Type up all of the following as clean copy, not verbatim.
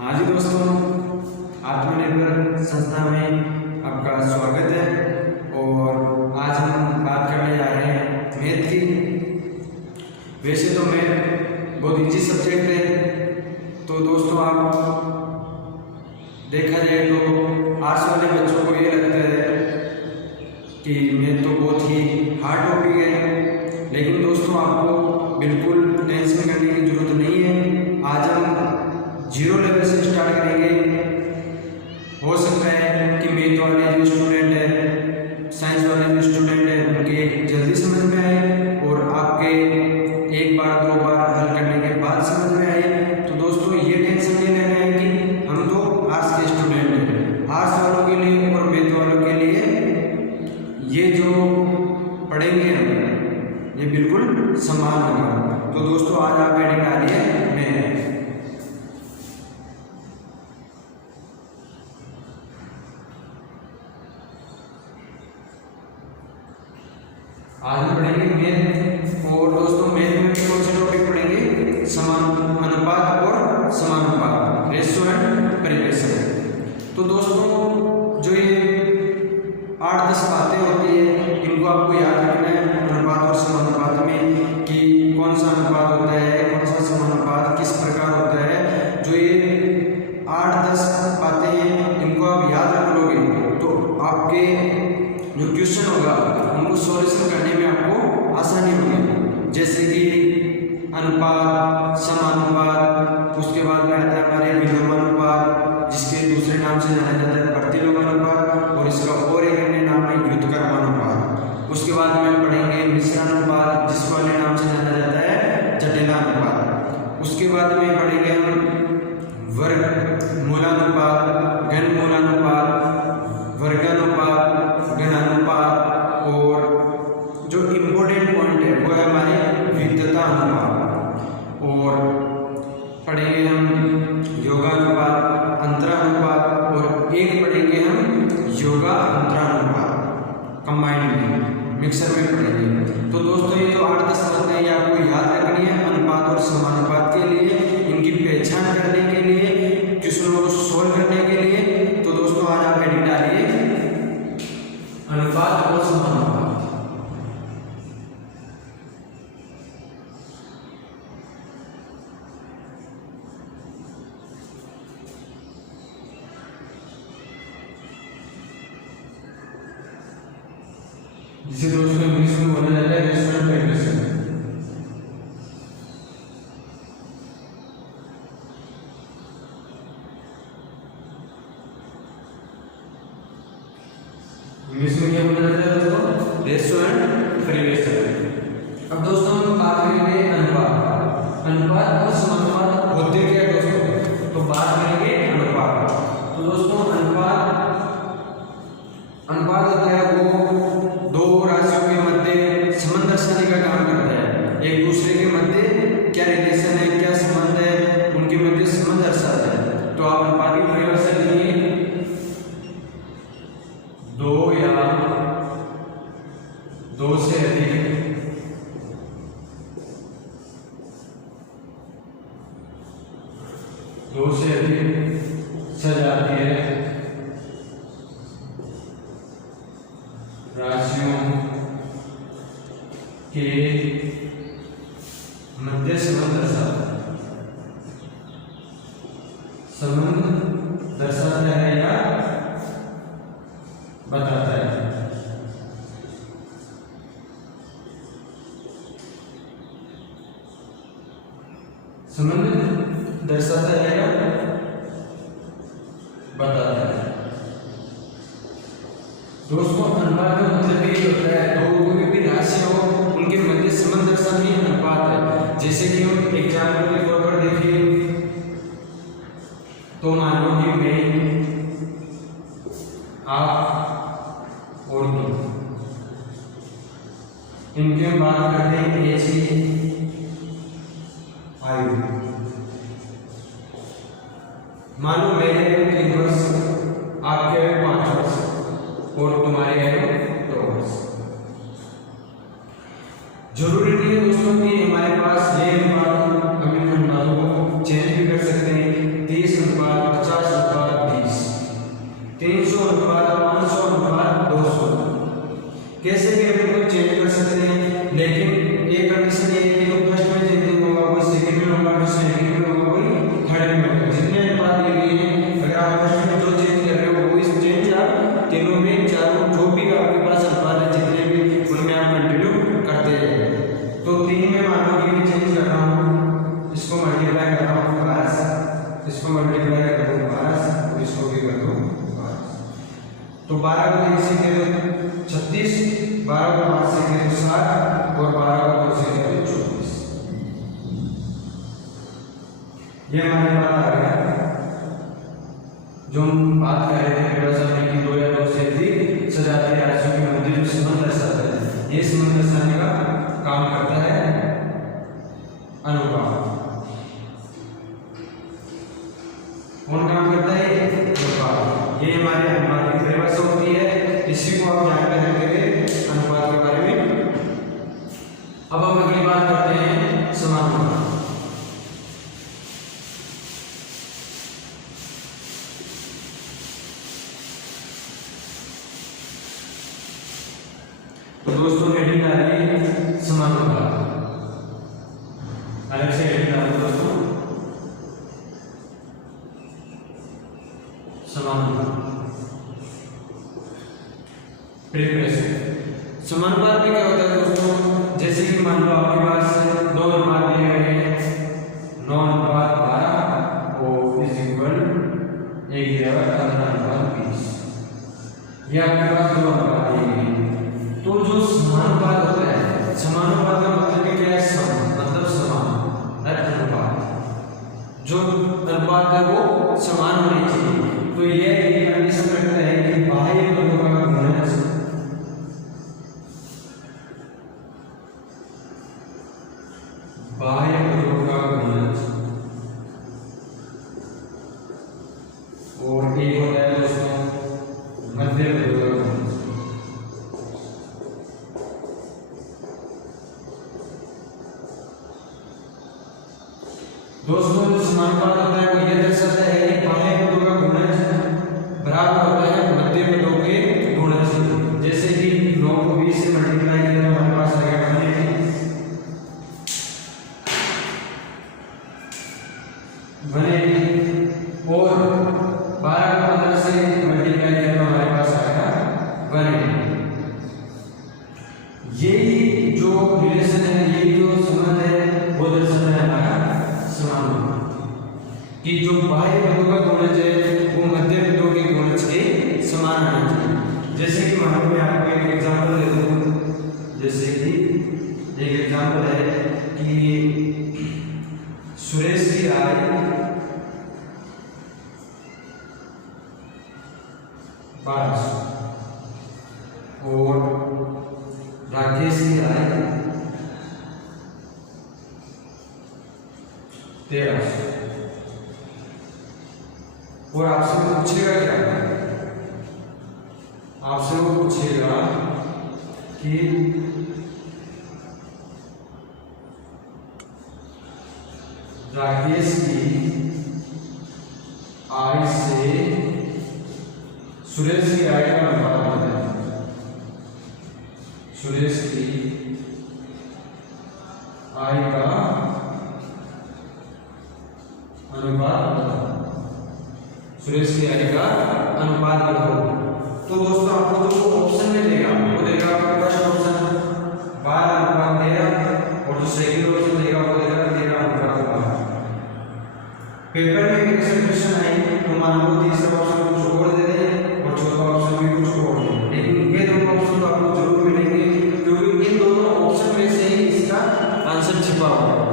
हाँ जी दोस्तों, आत्मनिर्भर संस्था में आपका स्वागत है। और आज हम बात करने जा रहे हैं मैथ की। वैसे तो मैथ बहुत ईजी सब्जेक्ट है, तो दोस्तों आप देखा जाए तो आर्ट्स वाले बच्चों को ये लगता है कि मैथ तो बहुत ही हार्ड टॉपिक है, लेकिन दोस्तों आपको बिल्कुल टेंशन करने की जरूरत नहीं है। आज हम जीरो लेवल से स्टार्ट करेंगे। हो सकता है कि मैथ वाले जो स्टूडेंट है, साइंस वाले जो स्टूडेंट है, उनके जल्दी समझ में आए और आपके एक बार दो बार हल करने के बाद समझ में आए। तो दोस्तों ये टेंशन नहीं लेना है कि हम तो आर्ट्स के स्टूडेंट हैं। आर्ट्स वालों के लिए और मैथ वालों के लिए ये जो पढ़ेंगे हम, ये बिल्कुल समान होगा। तो दोस्तों आज आप हेडिंग डालिए मैथ। आज हम पढ़ेंगे मैथ। और दोस्तों मैथ में कौन से टॉपिक पढ़ेंगे? समान अनुपात और समानुपात, रेशियो एंड परिवेशन। तो दोस्तों जो ये 8-10 बातें होती है, इनको आपको याद रखना है अनुपात और समानुपात में, कि कौन सा अनुपात होता है, कौन सा समानुपात किस प्रकार होता है। जो ये 8-10 बातें हैं, इनको आप याद रख लोगे तो आपके जो क्वेश्चन होगा उनको सॉल्यूशन करने में आपको आसानी होगी। जैसे कि अनुपात, समानुपात, उसके बाद में आता है हमारे विलोमानुपात, जिसके दूसरे नाम से जाना जाता है प्रतिलोमानुपात, और इसका और एक अन्य नाम है व्युत्क्रमानुपात। उसके बाद में पढ़ेंगे मिश्रानुपात, जिसको अन्य नाम से जाना जाता है जटिलानुपात। उसके बाद में पढ़ेंगे हम वर्गमूलानुपात, घनमूलानुपात, वर्गानुपात, घनानुपात, और जो इम्पोर्टेंट पॉइंट है वो है हमारे विविधता अनुपात। और पढ़ेंगे हम योगानुपात, अंतरानुपात, और एक पढ़ेंगे हम योगा अंतरानुपात, कंबाइंड में, मिक्सर में पढ़ेंगे। तो दोस्तों ये जो 8-10 बातें हैं ये आपको याद रखनी है अनुपात और समानुपात के लिए, इनकी पहचान करने के लिए, क्वेश्चनों को सोल्व करने के लिए। तो दोस्तों आज आप हेडिंग डालिए अनुपात और समानुपात। जिसे दोस्तों इंग्लिश में बोला जाता है रेशियो एंड परिवेशन। इंग्लिश में क्या बोला जाता है दोस्तों? रेशियो एंड परिवेशन। अब दोस्तों हम बात करेंगे अनुपात। अनुपात और समानुपात होते क्या है दोस्तों? तो बात करेंगे अनुपात। तो दोस्तों अनुपात होता है वो दो राशियों के मध्य संबंध दर्शाने का काम करता है। एक दूसरे के मध्य क्या रिलेशन है, क्या संबंध है, उनके मध्य संबंध दर्शाता है। तो आप अनुपात की परिभाषा लिखिए, दो या दो से अधिक सजातीय राशियों के मध्य संबंध दर्शाता है या बताता है। संबंध दर्शाता है या बताता है। दोस्तों अनुपात का मतलब ये होता है दो कोई भी राशि हो उनके मध्य संबंध दर्शाने ही अनुपात है। जैसे कि हम एग्जाम्पल के तौर पर देखें तो मान लो कि मैं, आप और तुम, इनके बात करते हैं एज की आयु। मान लो मेरे 3 वर्ष, आपके 5 वर्ष और तुम्हारे है 2 वर्ष। जरूरी नहीं है दोस्तों कि हमारे पास ये अनुपात, हम इन अनुपातों को चेंज भी कर सकते हैं। 30 अनुपात ये हमारे पास आ गया जो हम बात कर रहे थे व्यवस्था की दो या दो से अधिक सजातीय राशियों के मध्य जो संबंध दर्शाता है, ये संबंध दर्शाने का काम करता है अनुपात। कौन काम करता है? अनुपात। ये हमारे अनुपात की परिभाषा होती है, इसी को आप ध्यान में रखेंगे अनुपात के बारे में। अब हम अगली बात करते हैं समानुपात। तो दोस्तों हेडिंग आ रही है समानुपात, अलग से हेडिंग आ रही है दोस्तों समानुपात। प्रिपरेशन समानुपात में क्या होता है दोस्तों, जैसे कि मान लो आपके पास दो अनुपात दिए गए हैं, 9:12 और इज इक्वल 1:15:20। ये आपके पास दो अनुपात दिए गए हैं। तो जो समानुपात होता है, समानुपात का मतलब क्या है? सम मतलब समान, अनुपात। जो अनुपात है वो समान होनी चाहिए। तो ये एक कंडीशन रखता है कि बाह्य पदों का गुणज और एक होता है दोस्तों मध्य पदों का गुणज। दोस्तों जो समानुपात होता है वो ये दर्शाता है कि बाह्य पदों का गुणज बराबर होता है मध्य पदों के गुणज से। जैसे कि 9 को 20 से मल्टीप्लाई किया तो हमारे पास आ गया 180 और 12 को 15 से मल्टीप्लाई किया तो हमारे पास आ गया 180। यही जो रिलेशन है, यही जो संबंध है वो दर्शाता है हमारा समानुपात कि जो बाह्य पदों का गुणज है वो मध्य पदों के गुणज के समान होना चाहिए। जैसे कि मान लो मैं आपको एक एग्जांपल दे दूं, जैसे कि एक एग्जांपल है कि सुरेश की आय 1200 और राकेश की आय 1300। और आपसे वो पूछेगा क्या? आपसे वो पूछेगा कि राकेश की आय से सुरेश की आय का अनुपात बताएं। सुरेश की आय का अनुपात बताओ। सुरेश की आय का अनुपात बताओ। तो दोस्तों आपको जो ऑप्शन में देगा वो देगा आपका फर्स्ट ऑप्शन 12:13 और जो सेकंड ऑप्शन देगा वो देगा 13:12। पेपर में एक ऐसा क्वेश्चन आई तो मान लो तीसरा ऑप्शन कुछ और दे दें और चौथा ऑप्शन भी कुछ और दे, लेकिन ये दोनों ऑप्शन तो आपको जरूर मिलेंगे क्योंकि इन दोनों ऑप्शन में से ही इसका आंसर छिपा हुआ है।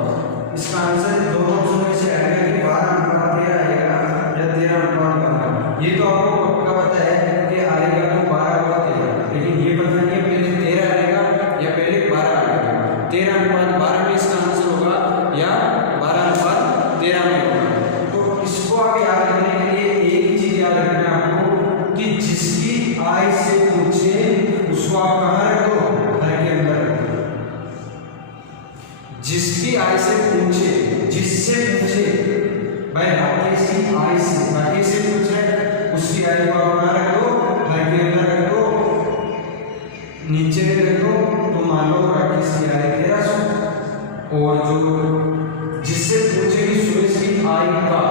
इसका आंसर दोनों ऑप्शन में से आएगा कि 12:13 आएगा या 13:12। ये तो आपको पक्का पता है कि आएगा तो 12:13, लेकिन ये पता नहीं है पहले 13 आएगा या पहले 12 आएगा। 13:12 में इसका आंसर होगा या 12:13 में होगा। तो इसको आप याद रखने के लिए एक ही चीज याद रखना है आपको कि जिसकी आय से पूछे उसको आप कहाँ रख दो? घर के अंदर रख दो। जिसकी आय से पूछे, जिससे पूछे, भाई राकेश की आय से, राकेश से पूछे उसकी आय को आप कहाँ रख दो? घर के अंदर रख दो, नीचे रख दो। तो मान लो राकेश की आय 1300 और जो जिससे पूछे कि सुरेश की आय का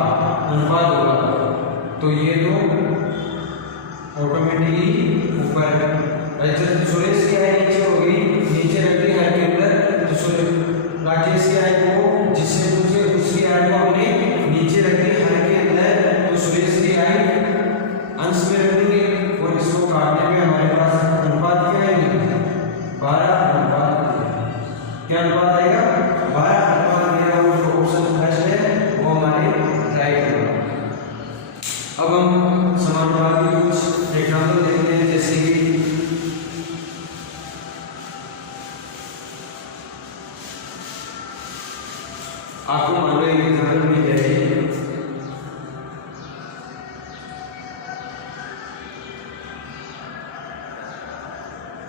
अनुपात होगा, तो ये तो ऑटोमेटिकली ऊपर जब सुरेश की आय नीचे होगी, नीचे रख दी घर के अंदर, तो राकेश की आय को जिससे पूछे उसकी आय को हमने नीचे रख दी घर के अंदर, तो सुरेश की आय अंश में रख देंगे और इसको काटने में हमारे पास अनुपात क्या आएंगे? 12:13। क्या अनुपात आएगा? 12:13। जो ऑप्शन फर्स्ट है वो हमारे आपको मान लो एक एग्जाम्पल मिल जाएगी,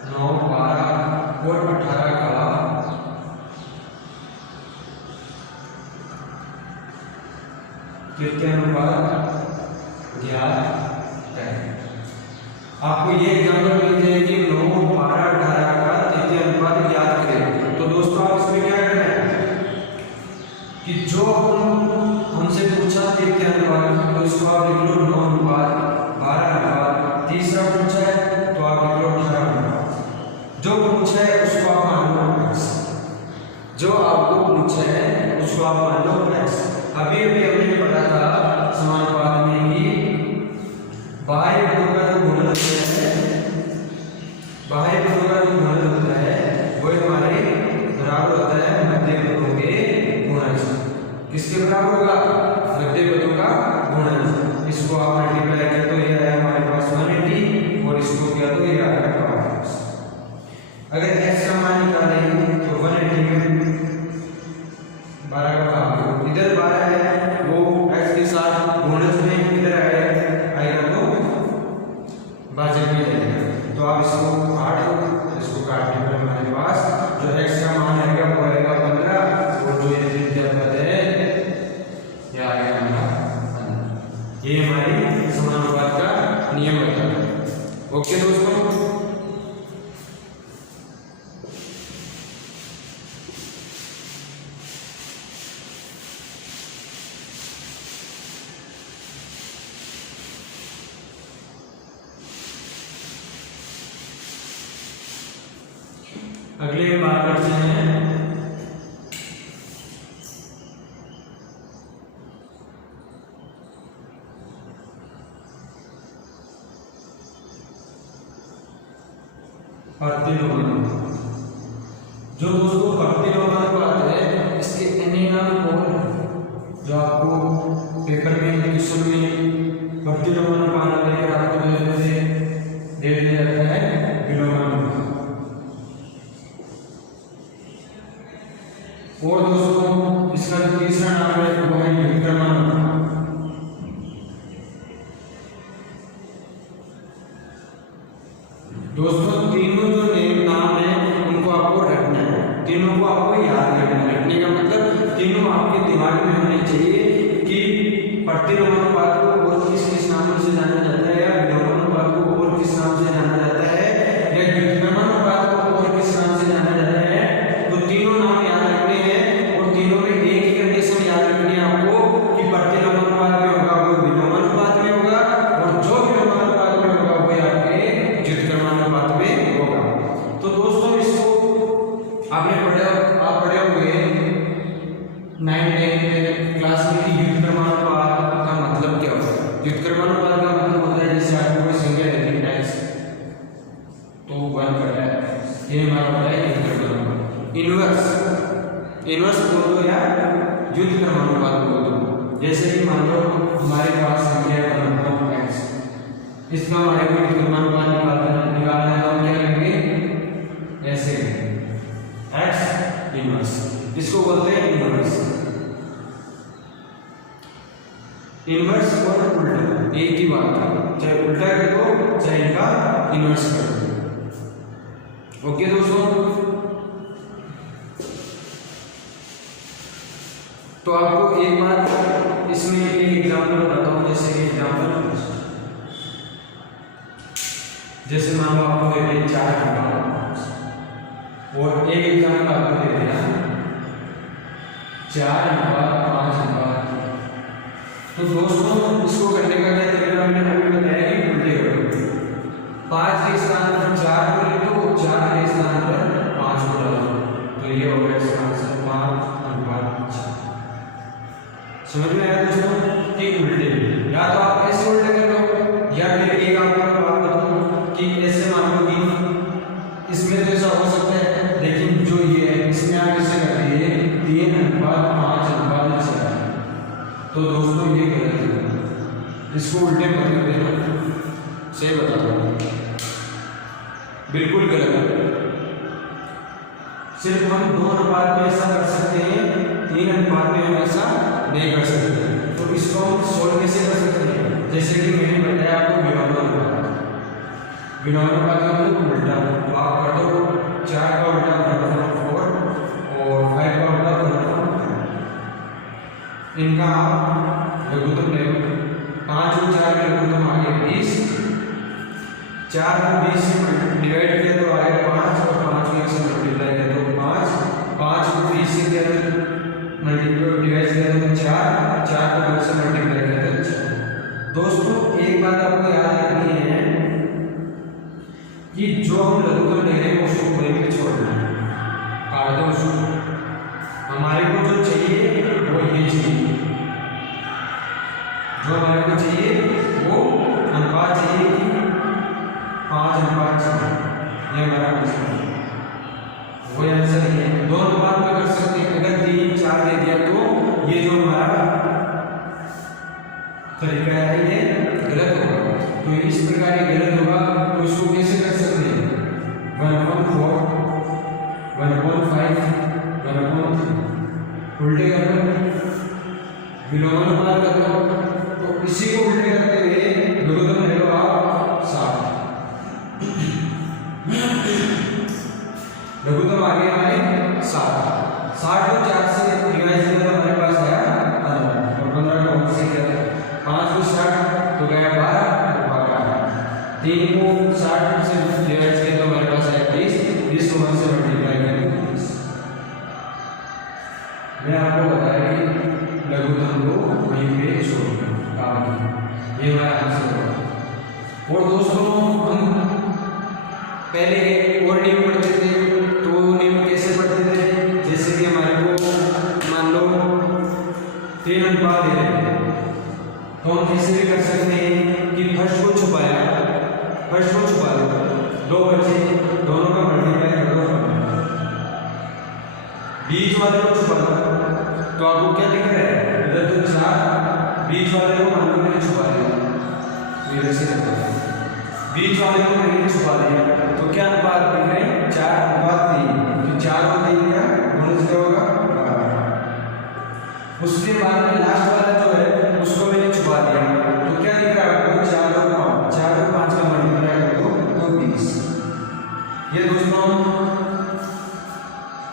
9, 12 और 18 का तृतीय अनुपात ज्ञात करें। आपको ये एग्जाम्पल मिल जाएगी 9, 12, 18 का तृतीय अनुपात ज्ञात करें। तो दोस्तों आप इसमें क्या करना है कि जो हमसे पूछा तृतीय अनुपात, तो इसको आप लिख लो 9 अनुपात 12 अनुपात। तीसरा पूछा है तो आप लिख लो 18 अनुपात। जो पूछा है उसको आप मान लो x, जो आपको पूछा है उसको आप मान लो x। अभी हमने पढ़ा था समानुपात में कि बाह्य बिंदु का जो गुणन होता है, बाह्य बिंदु का जो गुणन होता है वो हमारे बराबर होता है मध्य बिंदु के गुणन से। किसके बराबर होगा? मध्य बिंदु का गुणन। इसको आप मल्टीप्लाई किया तो ये आया हमारे पास 180 और इसको किया तो ये आएगा 12। अगर x का मान निकालें तो 180 में 12 का भाग, इधर 12 है वो x के साथ गुणज में इधर आएगा तो भाजक में जाएगा। तो आप इसको 8, इसको काटने पर हमारे पास जो x का मान आएगा वो आएगा 15 और जो ये त्रिज्या पद है ये आएगा हमारा 15। ये हमारी समानुपात का नियम बताता है। ओके दोस्तों, अगले बात करते हैं प्रतिलोमानुपात। जो दोस्तों प्रतिलोमानुपात है इसके अनेक नाम जो आपको पेपर में क्वेश्चन में प्रतिलोमानुपात लेकर आपको दे दिया जाता है विलोमानुपात। और दोस्तों इसका जो तीसरा नाम है वो है व्युत्क्रमानुपात। दोस्तों तीनों जो नाम है उनको आपको रखना है, तीनों को आपको याद रखना है। रखने का मतलब तीनों आपके दिमाग में होने चाहिए कि प्रतिलोमानुपात को और किस किस नाम से जाना जाता है, या विलोमानुपात को और किस नाम से जाना जाता है, या व्युत्क्रमानुपात को और किस नाम से जाना जाता है। तो तीनों नाम याद रखने हैं और तीनों में एक ही कंडीशन याद रखनी है आपको कि प्रतिलोमानुपात में होगा वो विलोमानुपात में होगा, और जो विलोमानुपात में होगा वो आपके व्युत्क्रमानुपात में होगा। तो दोस्तों इसको आपने आप पढ़े होंगे 9th क्लास में कि व्युत्क्रमानुपात का मतलब क्या होता है। व्युत्क्रमानुपात का मतलब होता है जैसे आपको कोई संख्या देती है x तो 1 कर रहा है, ये हमारा होता है व्युत्क्रमानुपात। इनवर्स बोल दो या व्युत्क्रमानुपात बोल दो। जैसे कि मान लो हमारे पास संख्या है 1/x, इसका हमारे को व्युत्क्रमानुपात निकालना है तो हम क्या करेंगे, ऐसे x इनवर्स, इसको बोलते हैं इनवर्स। इनवर्स और उल्टा एक ही बात है, चाहे उल्टा कर दो चाहे इनका इनवर्स कर दो। ओके दोस्तों, तो आपको एक बात इसमें एक एग्जाम्पल बताता हूँ। जैसे कि एग्जाम्पल जैसे मान लो आपको दे दिया 4 अनुपात और एक एग्जाम्पल आपको दे दिया 4 अनुपात 5 अनुपात। तो दोस्तों इसको करने का क्या तरीका मैंने अभी बताया कि उल्टे करो। 5 के स्थान पर 4 को लिख दो, 4 के स्थान पर 5 को डालो, तो ये हो गया इसका आंसर 5 अनुपात 4। समझ में आया दोस्तों कि उल्टे, या तो आप ऐसे उल्टे कर लो या फिर एक आपको बात बताऊं कि ऐसे मान लो कि इसमें तो ऐसा हो सकता है, लेकिन जो ये है इसमें आप ऐसे कर दिए 3 अनुपात 5 अनुपात 4। तो दोस्तों ये गलत है, इसको उल्टे मत कर देना, सही बता दो, बिल्कुल गलत है। सिर्फ हम 2 अनुपात में ऐसा कर सकते हैं 3 अनुपात में हम ऐसा नहीं कर सकते। तो इसको हम सोल्व कैसे कर सकते हैं? जैसे कि मैंने बताया आपको बिनोमिनल का मतलब उल्टा, तो आप कर दो 4 का उल्टा 4 और 5 का उल्टा 5। इनका आप लघुत्तम ले लो। 5 और 4 का लघुत्तम आ गया 20। 4 को 20 से डिवाइड किया तो आएगा 5 और 5 को 1 से मल्टीप्लाई किया तो 5। 5 को 20 से किया तो मल्टीप्लाई डिवाइड किया तो 4। 4 को 2 से मल्टीप्लाई किया तो 6। दोस्तों एक बात आपको याद रखनी है कि जो हम लघुत्तम ले रहे हैं उसको पूरे में छोड़ना है, काट दो उसको। हमारे को जो चाहिए वो ये चाहिए, जो हमारे को चाहिए वो अनुपात चाहिए कि 5 अनुपात चाहिए, ये हमारा आंसर है। वो आंसर है। 2 अनुपात में कर सकते हैं, अगर 3 4 दे दिया तो ये जो हमारा तरीका है ये गलत होगा। तो इस प्रकार ये गलत होगा, तो इसको कैसे कर सकते हैं? 1/4 1/5 1/3 उल्टे कर लो, विलोमानुपात कर लो। तो इसी को उल्टे करते हुए लघुत्तम ले लो आप 7। लघुत्तम आ गया हमारे 7। 60 को 4 से डिवाइड किया तो हमारे पास आया 15 और 15 को 5 से किया 5 को 60 तो गया 12 और 12। 3 को 60 से डिवाइड किया तो हमारे पास आया 20। 20 को 1 से मल्टीप्लाई किया तो 20। मैं आपको बताया कि लघुत्तम को वहीं पे छोड़ना काम किया, ये हमारा आंसर होगा। और दोस्तों हम पहले और नियम पढ़ते थे, तो वो नियम कैसे पढ़ते थे? जैसे कि हमारे को मान लो 3 अनुपात दे रहे हैं, तो हम कैसे भी कर सकते हैं कि फर्स्ट को छुपाया, फर्स्ट को छुपा दो, 2 बचे, दोनों का मल्टीप्लाई कर दो, बीच वाले को छुपा दो। तो आपको क्या दिख रहा है? इधर तो 4, बीच वाले को मान लो मैंने छुपा दिया, ये ऐसे करते हैं, बीच वाले को मैंने छुपा दिया तो क्या अनुपात दिख रहे हैं? 4/3। तो 4 को 3 क्या गुणज होगा 12। उसके बाद में लास्ट वाला जो है उसको मैंने छुपा दिया तो क्या दिख रहा है आपको? 4 और 5। 4 और 5 का मल्टीप्लाई कर दो तो 20। ये दोस्तों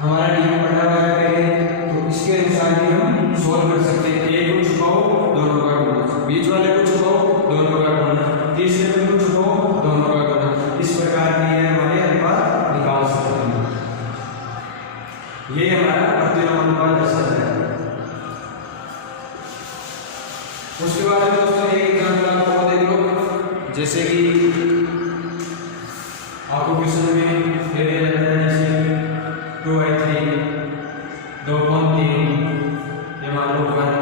हमारा नियम पढ़ा हुआ है पहले, तो इसके अनुसार भी हम सोल्व कर सकते हैं। एक को छुपाओ दोनों का गुणज, बीच वाले को छुपाओ दोनों का गुणज, तीसरे को छुपाओ दोनों का गुणज। इस प्रकार की हमारे अनुपात निकाल सकते हैं। ये हमारा प्रतिलोम अनुपात दर्शाता है। उसके बाद में दोस्तों एक एग्जांपल आपको देख लो, जैसे कि आपको क्वेश्चन में दे दिया जाता है जैसे 2/3 2/3 ये मान लो 1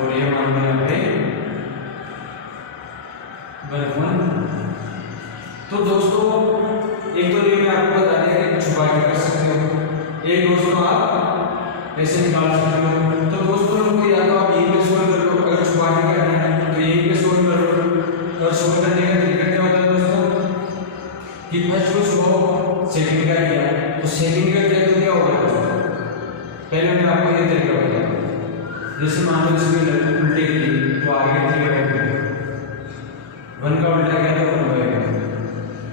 और ये मान लो यहाँ पे 1/1। तो दोस्तों एक तो ये मैं आपको बता दिया कि छुपा के कर सकते हो, एक दोस्तों आप ऐसे निकाल सकते हो। तो दोस्तों हमको या तो आप यहीं पे सोल्व कर लो, अगर छुपा के करना है तो यहीं पे सोल्व कर लो। और सोल्व करने का तरीका क्या होता है दोस्तों कि फर्स्ट को छुपाओ, सेकंड का किया तो सेकंड का किया तो क्या होगा? पहले मैं आपको ये तरीका बताया, जैसे मान लो इसमें उल्टे की तो आगे 3/2, 1 का उल्टा किया तो 1/2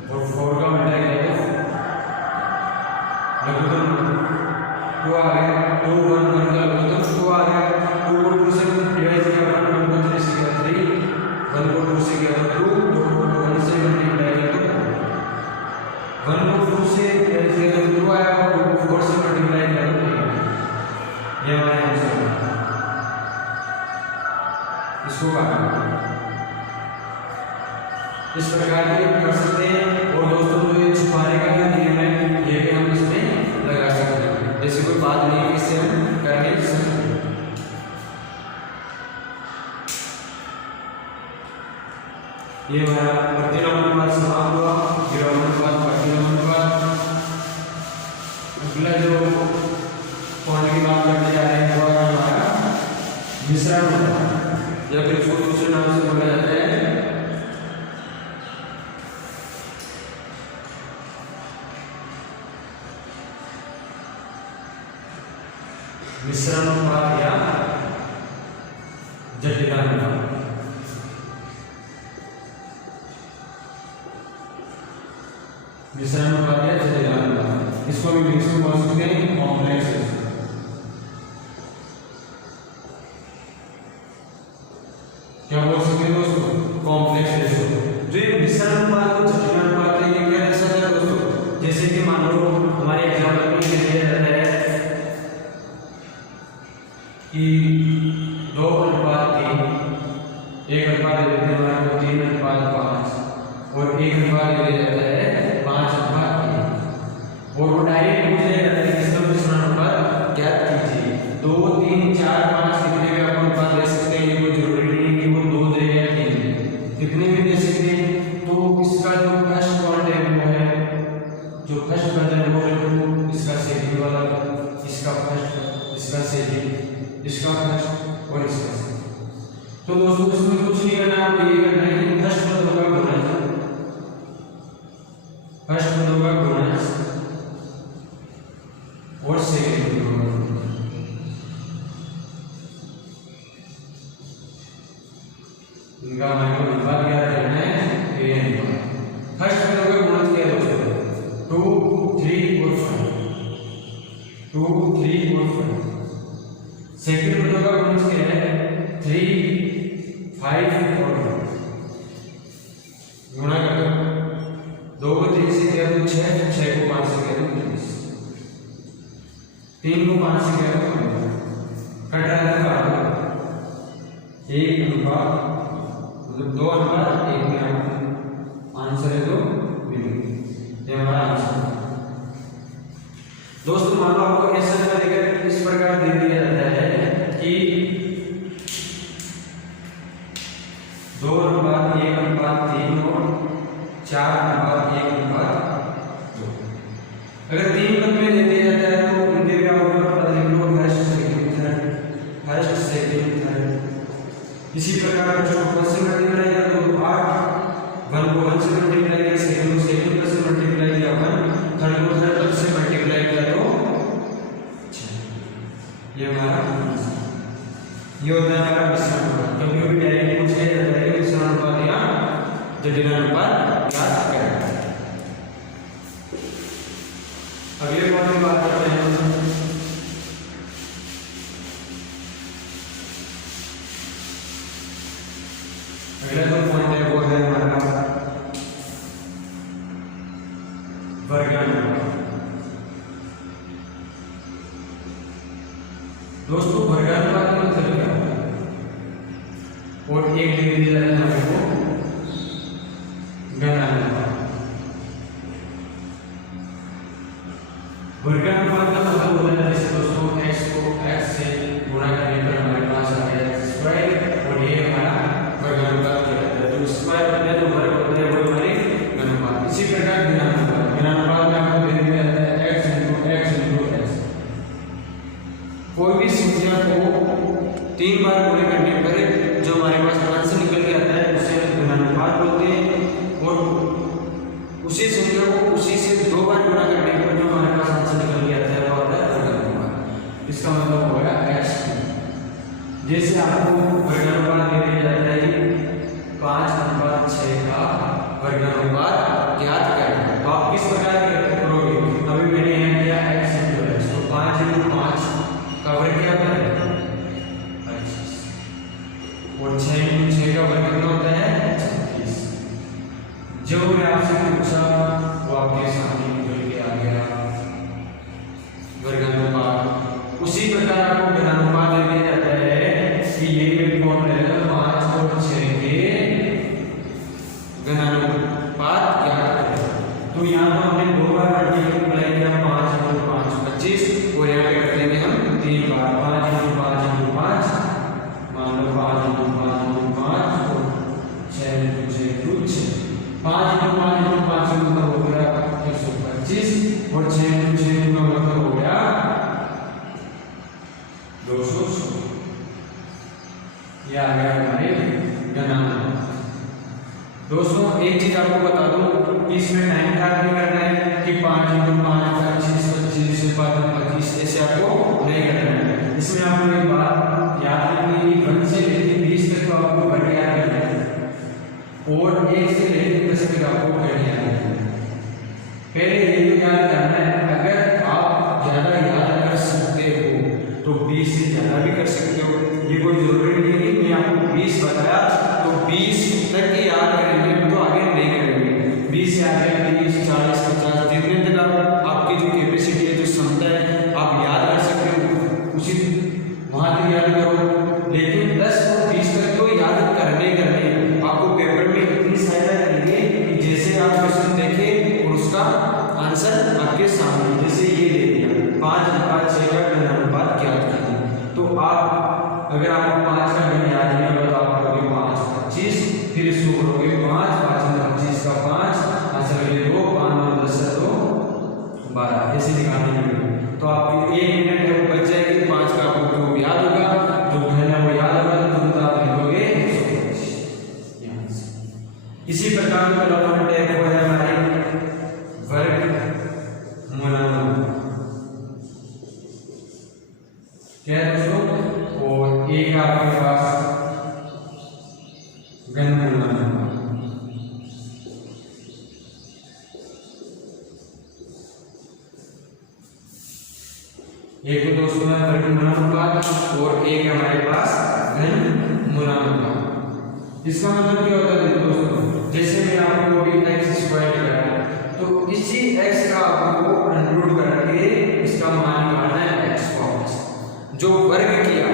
और 4 का उल्टा किया तो लघुत्तम 2 आ गया। 2 1 1 का लघुत्तम 2 आ गया। 2 को 2 से डिवाइड किया 1 को 3 से किया 3, 1 को 2 से किया 2, 2 को 1 से मल्टीप्लाई किया तो 1 को 2 से डिवाइड किया तो 2 आया और 2 को 4 से मल्टीप्लाई किया तो 3। ये हमारा आंसर है। इसको काटना इस प्रकार की हम कर सकते हैं। और दोस्तों जो ये छुपाने का जो नियम है ये भी हम इसमें लगा सकते हैं, जैसे कोई बात नहीं है इससे हम कर नहीं सकते। ये हमारा प्रतिलोम अनुपात समाप्त हुआ। विलोम अनुपात, प्रतिलोम अनुपात। अगला जो पॉइंट की बात करने जा रहे हैं वो है हमारा मिश्रण अनुपात, या फिर इसको दूसरे नाम से बोला जाता है मिश्रानुपात या जटिलानुपात। मिश्रानुपात या जटिलानुपात, इसको भी इंग्लिश में बोल सकते हैं कॉम्प्लेक्स रेशियो। क्या बोल सकते हैं दोस्तों? Complex ratio. जो ये मिश्रानुपात और जटिलानुपात है, ये क्या दर्शाता है दोस्तों? जैसे कि मान लो हमारे एग्जाम्पल में दिया जाता है कि 2:3, 1:3 और 3:5 और 1:5 दिया जाता है 5:3 और वो डायरेक्ट पूछा जाता है किसका मिश्रानुपात ज्ञात कीजिए। 2, 3, 4, 5 कितने भी आप अनुपात ले सकते हैं, ये कोई जरूरी नहीं है कि वो 2 दे या 3 दे, कितने भी दे सकते हैं। तो इसका जो फर्स्ट पॉइंट है वो है, जो फर्स्ट पॉइंट है वो है इसका सेकंड वाला, इसका फर्स्ट, इसका सेकंड, इसका फर्स्ट और इसका सेकंड। तो दोस्तों इसमें कुछ नहीं करना, आपको ये करना है कि फर्स्ट पद होगा गुणज, फर्स्ट पद होगा गुणज और सेकंड पद होगा इनका हमारे को अनुपात क्या करना है, ये अनुपात। फर्स्ट पद होगा गुणज क्या दोस्तों? 2, 3 और 5, 2, 3 और 5। सेकंड पद होगा गुणज क्या है? 3, 5 और 1 गुणा कर 2 को 3 से किया तो 6, 6 को 5 से किया तो 30, 3 को 5 से किया तो 15, कट रहा है 1 अनुपात, मतलब 2 अनुपात 1 में आंसर है 2 मिलेंगे, ये हमारा आंसर। दोस्तों मान लो आपको क्वेश्चन में देकर इस प्रकार दे दिया जाता है कि 2:1:3 और 4:1:2। अगर 3 पद में दे दिया जाता है तो उनके क्या होगा, पद लिख लो first, second, third, first, second, third. इसी प्रकार जो पद से मल्टीप्लाई किया तो 8, 1 को 1 से मल्टीप्लाई किया, सेकंड को सेकंड पद से मल्टीप्लाई किया 1, थर्ड को थर्ड पद से मल्टीप्लाई किया तो 6। ये हमारा ये होता है हमारा मिश्रानुपात। कभी कभी डायरेक्ट पूछ लिया जाता है कि मिश्रानुपात या जटिलानुपात ज्ञात करें। अगले पॉइंट की बात करते हैं। अगला जो पॉइंट है वो है हमारा वर्गानुपात। दोस्तों वर्गानुपात का मतलब क्या है? और एक दे दिया जाता है हमको घनानुपात। वर्गानुपात का मतलब होता है जैसे दोस्तों x को x से गुणा करने पर हमारे पास आ गया स्क्वायर और ये हमारा वर्गानुपात कहलाता है। जो स्क्वायर होता है, जो वर्ग होता है वो हमारे घनानुपात। इसी प्रकार घनानुपात, घनानुपात में आपको दे दिया जाता है x into x। कोई भी संख्या को 3 बार गुणा करने पर जो हमारे पास आंसर निकल के आता है उसे घनानुपात बोलते हैं, और उसी संख्या को उसी से 2 बार गुणा करने पर जो हमारे पास आंसर निकल के आता है वो आता है वर्गानुपात। इसका मतलब होगा x। जैसे आपको वर्गानुपात दे दिया जाता है 5:6 का वर्गानुपात ज्ञात करना, तो आप किस प्रकार करोगे? अभी मैंने यहाँ किया x into x, तो 5 into 5 का वर्ग क्या होता है 25, और 6 into 6 का वर्ग कितना होता है 36। जो मैं आपसे पूछा वो आपके सामने निकल के आ गया वर्गानुपात। उसी प्रकार आपको घनानुपात दे दिया जाता है कि ये कौन रहेगा 5 और 6 के घनानुपात ज्ञात करें। तो यहाँ पर हमने 2 बार मल्टीप्लाई किया 5 और 5 25, और यहाँ पे कर देंगे हम 3 बार 5 into 5 into 5, मान लो 5 into 5 into 5 और 6 into 6 into 6। 5 into 5 into 5 का मतलब हो गया 125, और 6 into 6 का मतलब हो गया 216। यह आ गया हमारे घनानुपात। दोस्तों एक चीज आपको बता दूं, इसमें टाइम ट्रैक नहीं करना है कि 5 into 5 25 25 25 ऐसे आपको नहीं करना है। इसमें आपको एक बात याद रखनी है, 1 से लेकर 20 तक तो आपको वर्ग याद करना है और 1 से लेकर 10 तक आपको वर्ग याद करना है। पहले ये तो याद करना है, अगर आप ज्यादा याद कर सकते हो तो 20 से ज्यादा भी कर सकते हो, ये कोई जरूरी नहीं है। मैं आपको 20 बताया तो 20 तक ही याद करेंगे, तो आगे नहीं करेंगे। 20 याद करेंगे, 30, 40, 50 जितने तक आपकी जो कैपेसिटी है, जो क्षमता है, आप याद कर सकते हो उसी वहां तक याद करो। लेकिन 10 और 20 तक तो याद करने आपको पेपर में इतनी सहायता करेंगे कि जैसे आप क्वेश्चन देखें और उसका आंसर आपके सामने, जैसे ये दे दिया 5 अनुपात 6 का घन अनुपात ज्ञात कीजिए, तो आप अगर आपको 5 का घन याद नहीं होगा तो आप करोगे 5 25, फिर इसको करोगे 5 5 25 का 5, आंसर ये 2 5 और 10 है 2 12, ऐसे निकालने के तो आपकी 1 मिनट है वो बच जाएगी। 5 का आपको जो याद होगा, जो घन है वो याद होगा, तो आप लिखोगे 125। इसी प्रकार का लॉन्ग टैग वो है हमारे वर्गमूल, क्या है दोस्तों, और एक आपके पास घनमूल, एक तो दोस्तों है वर्गमूलानुपात और एक हमारे पास घनमूलानुपात। इसका मतलब क्या होता है दोस्तों, जैसे मैं आपको अभी x स्क्वायर लगाया तो इसी x का आपको अंडररूट करके इसका मान निकालना है x को, जो वर्ग किया,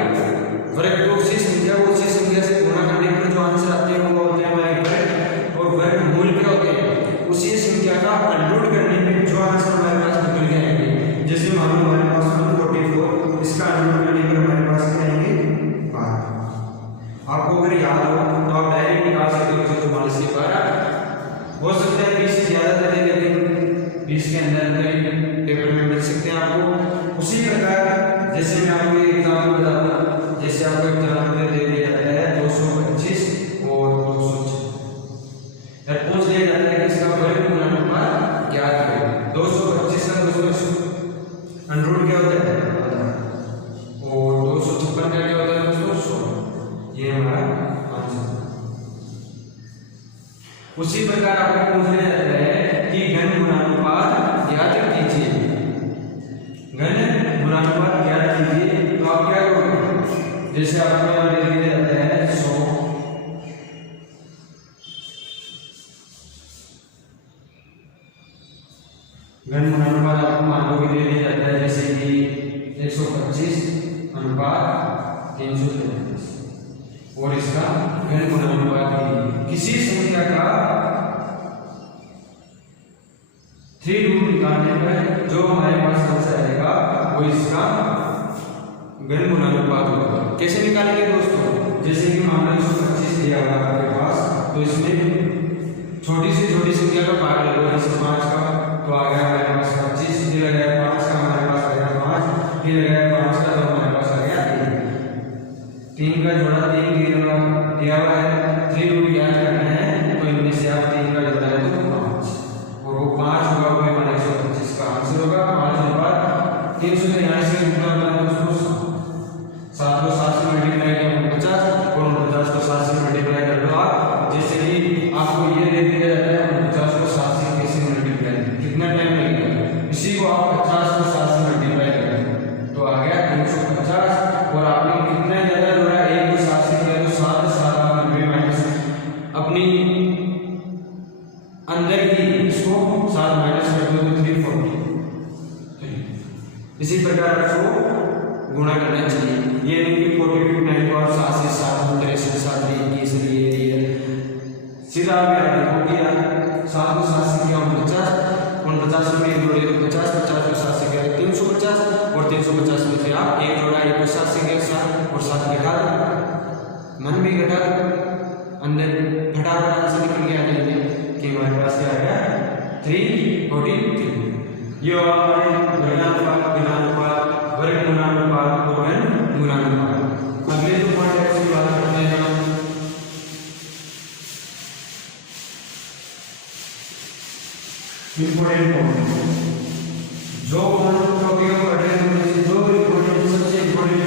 वर्ग को उसी संख्या से गुणा करने पर जो आंसर आते हैं वो होते हैं हमारे वर्ग, और वर्गमूल क्या होते हैं, उसी संख्या का अंडररूट करने पे जो आंसर हमारे पास निकल जाएंगे। जैसे मान लो हमारे पास 144, इसका अंडररूट करने पर हमारे पास क्या आएंगे 12। आपको अगर याद हो तो आप डायरेक्ट निकाल सकते हो 144 से 12, हो सकता है 20 से ज्यादा दे, लेकिन 20 के अंदर पेपर में मिल सकते हैं आपको। उसी प्रकार जैसे मैं आपको एक एग्जाम्पल बताता हूँ, जैसे आपको एग्जाम्पल दे दिया जाता है 225 और 206, पूछ दिया जाता है कि इसका वर्गमूलानुपात ज्ञात करें। 225 का 200 अंडररूट क्या होता है और 256 का क्या होता है दोस्तों 100, ये हमारा आंसर। उसी प्रकार आपको पूछ दिया जाता है कि घनमूलानुपात ज्ञात कीजिए, घनमूलानुपात ज्ञात कीजिए, तो आप क्या करोगे, जैसे आपको यहाँ दे दिया जाता है 100, घनमूलानुपात आपको मान लो कि दे दिया जाता है जैसे कि 125 अनुपात 333, और इसका घनमूलानुपात किसी संख्या का 3 रूट निकालने पर जो हमारे पास आंसर आएगा वो इसका घनमूलानुपात होगा। कैसे निकालेंगे दोस्तों, जैसे कि मान लो 125 दिया हुआ आपके पास, तो इसमें छोटी से छोटी संख्या का भाग लगेगा, जैसे 5 का, तो आ गया हमारे पास 25, फिर आ गया 5 का, हमारे पास आ गया 5, फिर आ गया 5 का, तो हमारे पास आ गया 3 का जोड़ा 3 दिया हुआ है, 3 रूट ज्ञात करना है, तो इनमें से आप 3 का जोड़ा है तो 5, और वो 5 होगा वो हमारा 125 का आंसर होगा। 5 के बाद 383 से गुणा करना है दोस्तों, 7 को 7 से मल्टीप्लाई किया 49, और 49 को 7 से मल्टीप्लाई कर दो आप। जैसे कि आपको ये दे दिया जाता है 49 को 7 से कैसे मल्टीप्लाई, कितना टाइम लगेगा, इसी को आप 50 को 7 से मल्टीप्लाई करें तो आ गया 350, और आपने कितना ज्यादा जोड़ा, 1 को 7 से किया तो 7 7 आप 90 माइनस अपनी अंदर की इसको 7 माइनस कर दो तो 340। इसी प्रकार आपको गुणा करना चाहिए, ये नहीं कि 49 को 7 से 7 63 7 21 ये सीधा आप याद रखोगे, 7 को 7 से किया 49 में एक जोड़े तो 50 50 को 7 से किया 350, और 350 में से आप एक जोड़ा 1 को 7 से किया 7 और 7 घटा दो, मन में घटा दो, अंदर फटाफट आंसर निकल गया कि हमारे पास क्या आ गया 343। ये हमारे घनानुपात, वर्गमूलानुपात और घनमूलानुपात। अगले दो पॉइंट की बात करते हैं हम, इंपॉर्टेंट पॉइंट जो टॉपिक हम पढ़ रहे हैं, जो सबसे इंपॉर्टेंट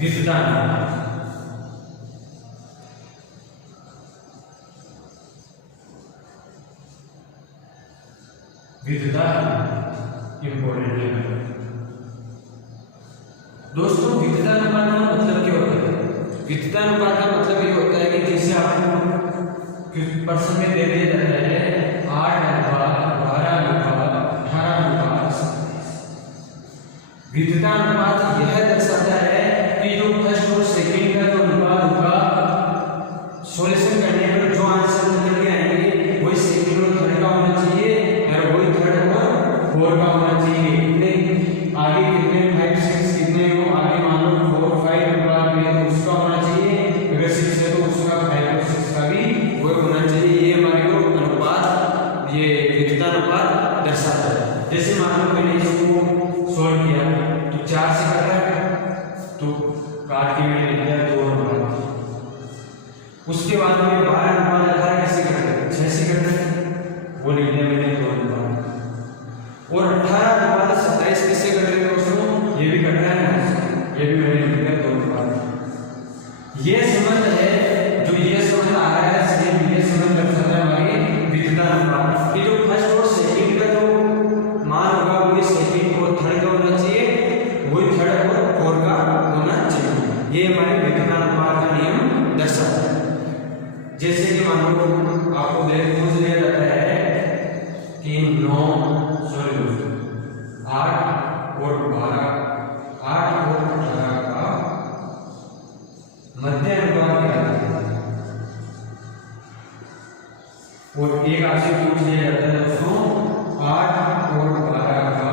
विद्युता अनुपात। विद्युता इंपॉर्टेंट है दोस्तों। विद्युता अनुपात का मतलब क्या होता है? विद्युता अनुपात का मतलब ये होता है कि जैसे आपको प्रश्न में दे दिया जाता है 8:12:18:18। विद्युता अनुपात यह दर्शाता है कि जो फर्स्ट और सेकंड का जो अनुपात होगा सॉल्यूशन करने पर जो आंसर निकल के आएंगे वही सेकंड और थर्ड का होना चाहिए और वही थर्ड और फोर्थ का होना चाहिए। कितने आगे कितने 5 6 कितने हो आगे मान लो 4 5 अनुपात में तो उसका होना चाहिए, अगर 6 है तो उसका 5 और 6 का भी वो होना चाहिए। ये हमारे को अनुपात ये विद्युता अनुपात दर्शाता है। जैसे मान लो मैंने इसको सॉल्व किया तो 4 से कट रहा है तो काट के मैंने लिख दिया 2 अनुपात। उसके बाद में 12 अनुपात 18 कैसे कट रहे 6 से कट रहे वो लिख दिया मैंने 2 अनुपात। और 18 अनुपात 27 कैसे कट रहे दोस्तों? ये भी कट रहा है ना, ये भी मैंने लिख दिया 2 अनुपात। ये समझ है जो ये समझ आ रहा है सेम ये समझ दर्शाता है हमारी विद्युता अनुपात कि जो फर्स्ट और सेकंड का जो मान होगा वही सेकंड और थर्ड का होना चाहिए, वही थर्ड और फोर्थ का होना चाहिए। ये हमारे विद्युता अनुपात का नियम दर्शाता है। जैसे कि मान लो आपको पूछ दिया जाता है कि 9 सॉरी 8 और 12 8 और 18 का मध्य अनुपात क्या है? और एक आपसे पूछ लिया जाता है दोस्तों 8 और 12 का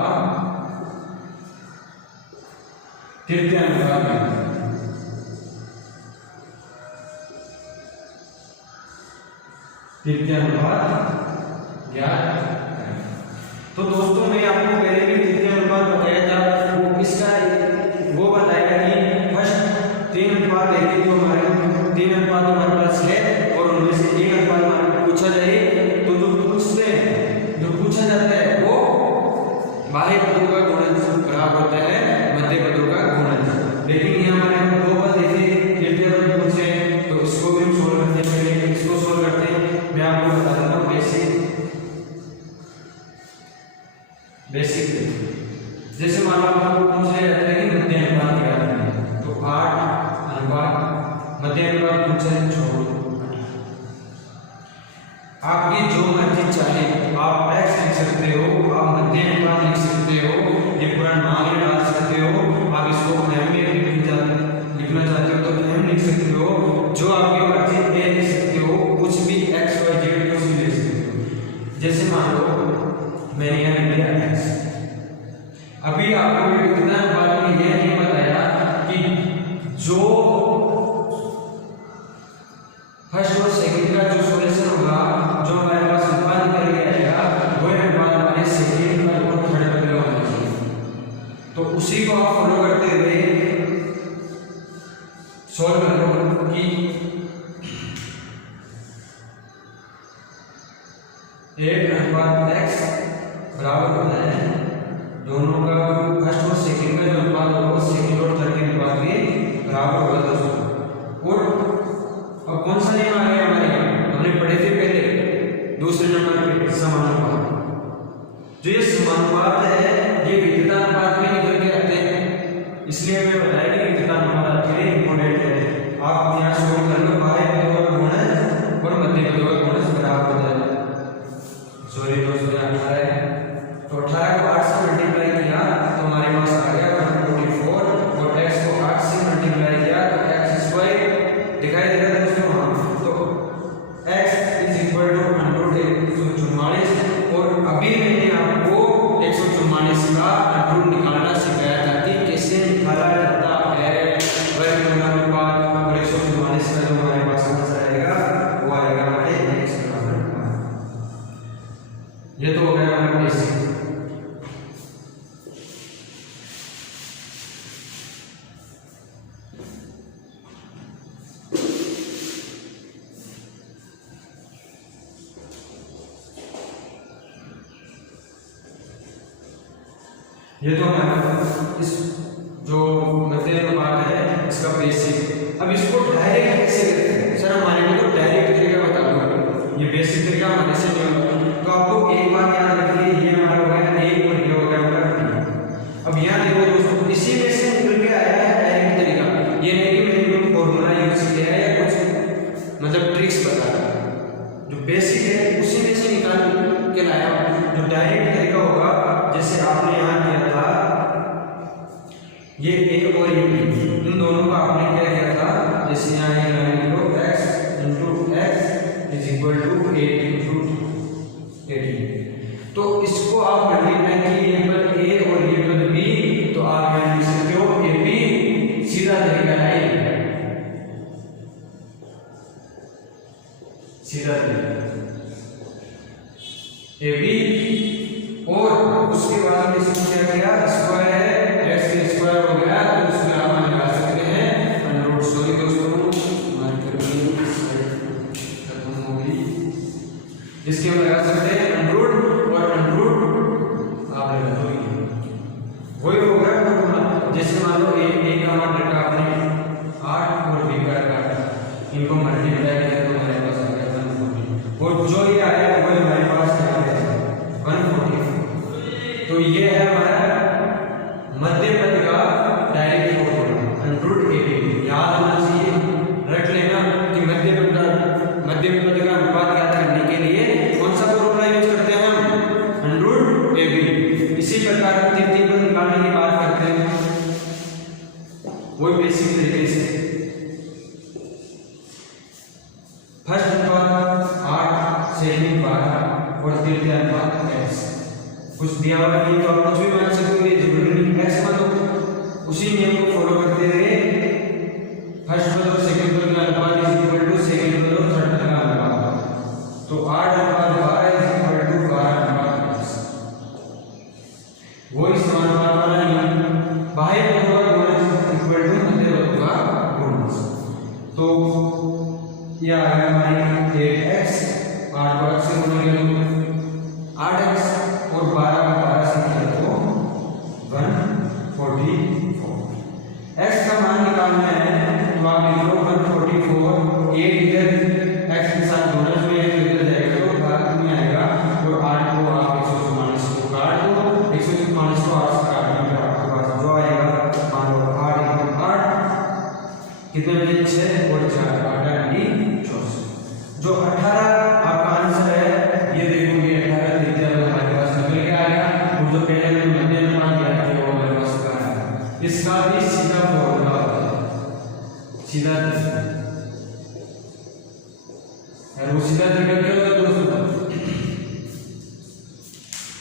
तृतीय अनुपात क्या है? तृतीय अनुपात ज्ञात है। तो दोस्तों मैं आपको पहले भी तृतीय अनुपात बताया था, वो इसका वो बताएगा कि फर्स्ट 3 अनुपात देखें तो हमारे 3 अनुपात हमारे पास है और उनमें से एक अनुपात हमारे पूछा जाए तो जो पूछा जाता है वो बाह्य पदों का गुणज बराबर होता है मध्य पदों का गुणज। लेकिन ये हमारे 2 पद देखे तृतीय पद पूछे तो इसको भी सोल्व करते हैं, पहले इसको सोल्व करते हैं। मैं आपको बता देता हूँ बेसिक जैसे मान लो आपको पूछ लिया जाता है कि मध्य अनुपात क्या है तो 8 अनुपात मध्य अनुपात पूछा है 6। आपकी जो मर्जी चाहे आप x लिख सकते हो, आप मध्य अनुपात लिख सकते हो, ये पूरा नाम डाल सकते हो, आप इसको m में लिखना चाहते हो तो m लिख सकते हो, जो आपकी मर्जी a लिख सकते हो, कुछ भी x y z कुछ भी लिख सकते हो। जैसे मान लो मैंने यहाँ लिख दिया x। अभी आपको विद्युता अनुपात में यह नहीं बताया कि जो फर्स्ट और सेकंड का जो सॉल्यूशन होगा जो हमारे पास अनुपात निकल के आएगा वो अनुपात हमारे सेकंड का और थर्ड का होना चाहिए। तो उसी को आप फॉलो करते हुए सॉल्व करो कि 8:x बराबर होता है दोनों का फर्स्ट और सेकंड का जो अनुपात होगा सेकंड और थर्ड के अनुपात के बराबर होगा दोस्तों। और अब कौन सा नियम आ गया हमारे हमने पढ़े थे पहले दूसरे नंबर पे समानुपात। जो ये समानुपात है ये विद्युता अनुपात में निकल के आते हैं, इसलिए मैं बताया कि विद्युता अनुपात आपके लिए इंपॉर्टेंट है। आप यहाँ सोल्व कर लो बाह्य पदों का गुणज और मध्य पदों का गुणज बराबर हो जाएगा। सॉरी दोस्तों 18 है तो 18 को 8 से मल्टीप्लाई किया तो हमारे पास आ गया 144 और x को 8 से मल्टीप्लाई किया तो x² दिखाई दे रहा है दोस्तों। हाँ तो x = 144 और अभी मैंने आपको 144 का अंडरूट निकालना सिखाया था कि कैसे निकाला जाता है वर्ग अनुपात और 144 का जो हमारे पास आंसर आएगा वो आएगा हमारे x बराबर। ये तो हो गया हमारा बेसिक। ये तो हमारा इस जो मध्य अनुपात है इसका अब इसको डायरेक्ट कैसे करते हैं सर, हमारे को तो डायरेक्ट तरीका बता दो, ये बेसिक तरीका हमारे से नहीं होगा। तो आपको एक बात याद रखिए, ये हमारा हो गया एक और ये हो गया हमारा। अब यहाँ देखो दोस्तों, इसी में से निकल के आया है डायरेक्ट तरीका, ये नहीं कि मैंने फॉर्मूला यूज किया है या कुछ मतलब ट्रिक्स बता रहा है, जो बेसिक है उसी में से निकाल के लाया। जो डायरेक्ट तरीका होगा, जैसे आपने यहाँ किया था ये ए और ये बी, इन दोनों का आपने क्या किया था, जैसे यहाँ ये x × x is equal to 8 × 18, तो इसको आप मल्टीप्लाई कीजिए, ये पर a और ये पर b, तो आप यहाँ लिख सकते हो ए बी, सीधा तरीका है, सीधा तरीका ए बी, और उसके बाद में इसको क्या किया, स्क्वायर है x स्क्वायर हो गया, तो उसमें आप लगा सकते हैं अंडर, सॉरी दोस्तों मार्कर खत्म हो गई, इसके हम लगा सकते हैं अंडर और अंडर आप लगा दोगे, वही हो गया फॉर्मूला। जैसे मान लो ए का मान रखा आपने 8 और b का काटा, इनको मल्टीप्लाई किया तो हमारे पास आ गया 140, और जो ये आया वो हमारे पास आ गया 140। तो ये है हमारा मध्य पद का direct formula under A B. याद होना चाहिए, रख लेना कि मध्य पद का अनुपात ज्ञात करने के लिए कौन सा फॉर्मूला यूज करते हैं हम, अंडर ए बी। इसी प्रकार तृतीय पद निकालने की बात करते हैं, वही बेसिक तरीके से। फर्स्ट अनुपात 8, सेकंड 12 और तृतीय अनुपात x, कुछ दिया हुआ नहीं तो आप कुछ भी मान सकते हो, ये जरूरी नहीं x मान लो, उसी नियम को फॉलो करते हुए फर्स्ट पद और सेकंड पद का अनुपात इज इक्वल टू सेकंड पद और थर्ड पद का अनुपात, तो 8 अनुपात 12 इज इक्वल टू 12 अनुपात x, वही समानुपात वाला नियम, बाह्य पदों का गुणज इक्वल टू मध्य पदों का गुणज। तो ये आ गया हमारे 8x, 8 को x से गुणा किया तो 8x और 12 का 12 से किया तो 144। x का मान निकालना है तो आप लिख लो 144, 8 इधर x के साथ गुणज में इधर जाएगा तो भाग में आएगा, और 8 को आप 144 को काट दो, 144 को 8 से काटने पर आपके पास जो आएगा, मान लो 8 × 8 कितने बजे 6 और 4 जो 18 आपका आंसर है, ये देखो ये 18 तृतीय पद हमारे पास निकल के आया, और जो पहले मैंने मध्य अनुपात किया था वो हमारे पास का है। इसका भी सीधा फॉर्मूला होता है, सीधा तरीका, वो सीधा तरीका क्या होता है दोस्तों,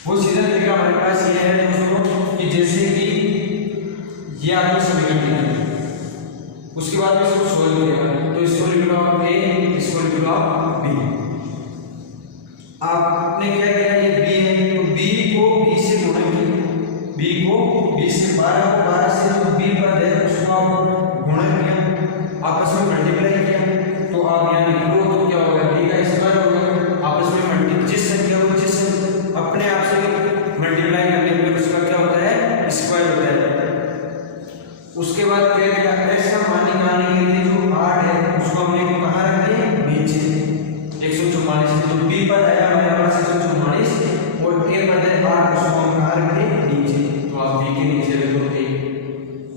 वो सीधा तरीका हमारे पास ये है दोस्तों कि जैसे कि ये आपको समीकरण दिया है, उसके बाद में इसको सोल्व करेगा, तो इसको लिख लो आप a, इसको लिख लो आप b। आपने क्या किया, ये b है तो b को b से गुणा किया, b को b से 12 से जो b पद है उसको आप गुणा किया, आपस में मल्टीप्लाई किया, तो आप यहाँ लिख लो तो क्या होगा, b का स्क्वायर होगा, आपस में मल्टीप्लाई जिस संख्या को जिस अपने आप से मल्टीप्लाई करने पर उसका क्या होता है, स्क्वायर होता है। उसके बाद क्या किया, x का मान निकालने के लिए जो 8 है उसको हमने कहाँ रख दिया, नीचे 144, तो b पर आया हमारे पास 144 और a पर है 8, उसको हम कहाँ रख दिए, नीचे, तो आप b के नीचे रख दो a।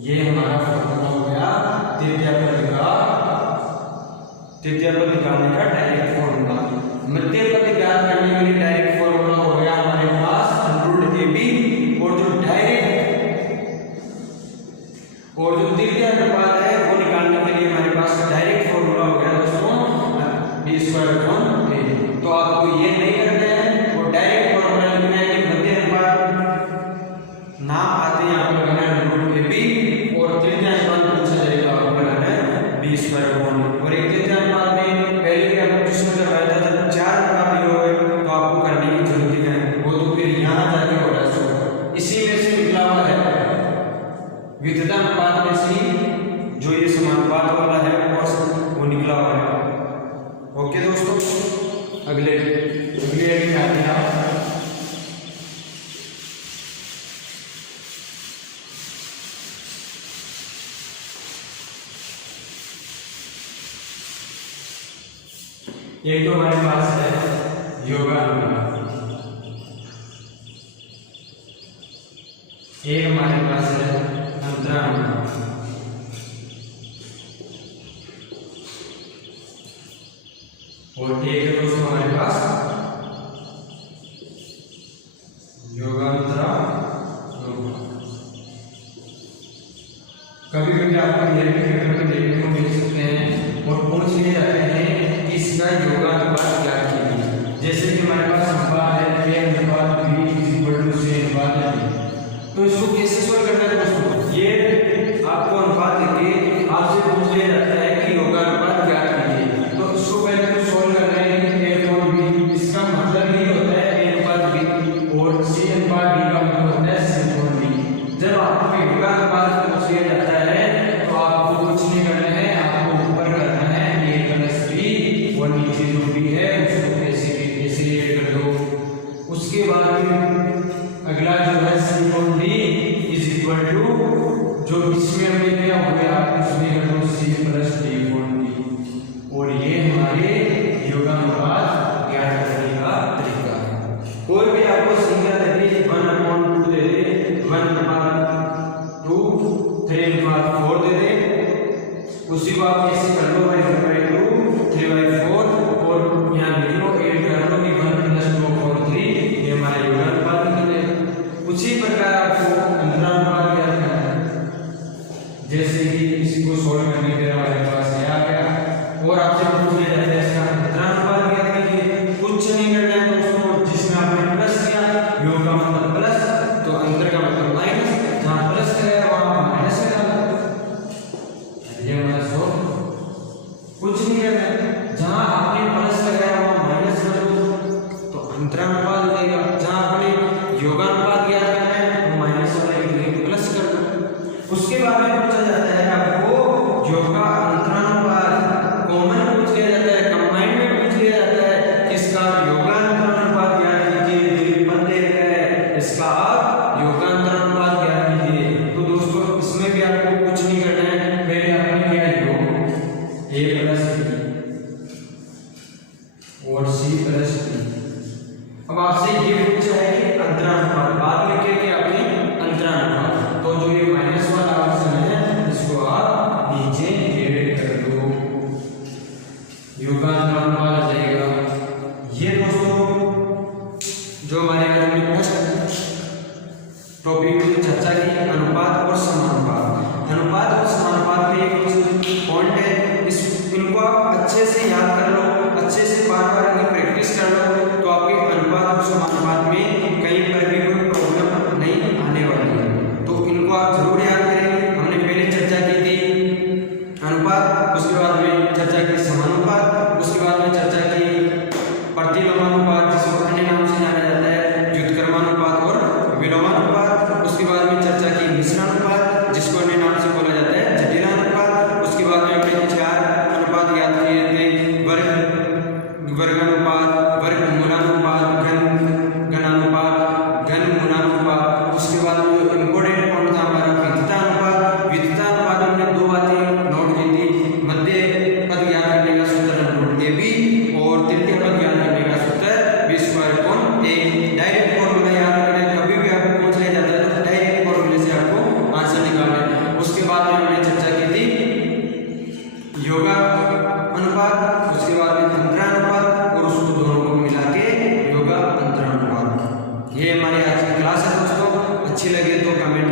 ये हमारा फॉर्मूला हो गया तृतीय पद निकालने का डायरेक्ट फॉर्मूला। मध्य पद ज्ञात करने के लिए डायरेक्ट फॉर्मूला हो गया हमारे पास अंडर ए बी, और जो डायरेक्ट और जो तृतीय अनुपात है वो निकालने के लिए हमारे पास डायरेक्ट फॉर्मूला हो गया दोस्तों b²/a। तो आपको ये नहीं करना है, वो डायरेक्ट फॉर्मूला लिखना है कि मध्य अनुपात नाम आते हैं आपको लगाना है √ab, और तृतीय अनुपात पूछा जाएगा आपको लगाना है b²/a। और एक तृतीय अनुपात में पहले भी आपको जिसमें करवाया था जब 4 अनुपात दिए हुए तो आपको करने की जरूरत ही नहीं, वो तो फिर यहाँ जाके हो रहा है, इसी में से निकला हुआ है विधता अनुपात में से जो ये समानुपात वाला है वो निकला हुआ है। ओके दोस्तों, अगले आते हैं आप एक तो हमारे पास है योगानुपात, एक हमारे पास है अंतरानुपात, और एक है दोस्तों हमारे पास योगांतरानुपात। कभी कभी आपको ये पेपर में देखने को मिल सकते हैं और पूछ लिए जाते हैं कि इसका योगानुपात क्या कीजिए। जैसे कि हमारे पास अनुपात है a अनुपात b c अनुपात d, तो इसको कैसे सॉल्व करना है दोस्तों? ये आपको अनुपात देके आपसे पूछ लिया जाता है कि योगानुपात क्या कीजिए, तो इसको पहले तो सॉल्व करना है कि a और b, इसका मतलब ये होता है a अनुपात b, और c अनुपात d का मतलब होता है c और d। जब आपको योगानुपात पूछ लिया जाता है तो आपको कुछ नहीं करना है, आपको ऊपर करना है a प्लस b और नीचे जो b है उसको ऐसे ऐड कर दो। उसके बाद अगला जो है c और d इज इक्वल टू जो इसमें हमने किया हुआ आप उसमें कर दो c प्लस d और d, और ये हमारे योगानुपात ज्ञात करने का तरीका है। कोई भी आपको संख्या दे दी 1/2 दे दे, 1/2 3/4 दे दे, उसी को आप कैसे कर लो भाई 1/2 3/4, और यहाँ लिख लो 8 कर लो कि 1 + 2 4 3, ये हमारा योगानुपात निकले। उसी प्रकार आपको अंतरानुपात ज्ञात करना है। जैसे कि इसी को सॉल्व करने के लिए हमारे पास ये आ गया और आपसे पूछ लिया जाता है इसका अंतरानुपात ज्ञात कीजिए। कुछ नहीं करना है दोस्तों, जिसमें आपने प्लस किया, योग का मतलब प्लस तो अंतर का मतलब माइनस, जहां प्लस है वहां माइनस लगाना, ये हमारा सॉल्व। कुछ नहीं करना है, जहां आपने प्लस लगाया वहां माइनस कर दो तो अंतरानुपात हो जाएगा। जहां आपने योगानुपात ज्ञात करना है तो माइनस वाले की जगह प्लस कर दो। उसके बाद में पूछा जाता है आपको योग का अंतरानुपात कॉमन पूछ लिया जाता है, कंबाइंड में पूछ लिया जाता है, इसका योगांतरानुपात ज्ञात कीजिए। जो पद दे रहा है इसका आप योगांतरानुपात ज्ञात कीजिए। तो दोस्तों इसमें भी आपको कुछ नहीं करना है, पहले आपने क्या योग a प्लस b और c प्लस d। अब आपसे ये पूछा है कि अंतरानुपात, बाद में क्या किया आपने अंतरानुपात, तो जो ये माइनस वाला ऑप्शन है इसको आप नीचे ऐड कर दो, योगानुपात आ जाएगा। ये दोस्तों जो हमारे टॉपिक में चर्चा की अनुपात और समानुपात। अनुपात और समानुपात में एक पॉइंट है, इनको आप अच्छे से याद कर लो, अच्छे से बार बार इनकी प्रैक्टिस कर लो, तो आपके अनुपात और समानुपात में कहीं पर भी कोई प्रॉब्लम नहीं आने वाली है। तो इनको आप जरूर याद करें। हमने पहले चर्चा की थी अनुपात, उसके बाद में चर्चा की समानुपात, उसके बाद में चर्चा की प्रतिलोमानुपात जिसको अन्य नाम से जाना जाता है व्युत्क्रमानुपात और विलोमानुपात, उसके बाद में चर्चा की मिश्रानुपात जिसको अन्य नाम से बोला जाता है जटिलानुपात। उसके बाद में हमने 4 अनुपात याद किए थे, वर्गानुपात, वर्गमूलानुपात, घनानुपात, घनमूलानुपात। उसके बाद में इंपॉर्टेंट पॉइंट था हमारा विद्युतानुपात। विद्युतानुपात हमने 2 बातें नोट की थी, मध्य पद ज्ञात करने का सूत्र √AB और तृतीय पद ज्ञात करने का सूत्र b²/a। डायरेक्ट फॉर्मूला याद करें, कभी भी आपको पूछ लिया जाता है तो डायरेक्ट फॉर्मूले से आपको आंसर निकालना है। उसके बाद में हमने चर्चा की थी योगा अनुपात, उसके बाद में अंतरानुपात और उसको दोनों को मिला के योगा अंतरानुपात। ये हमारी आज की क्लास है दोस्तों, अच्छी लगे तो कमेंट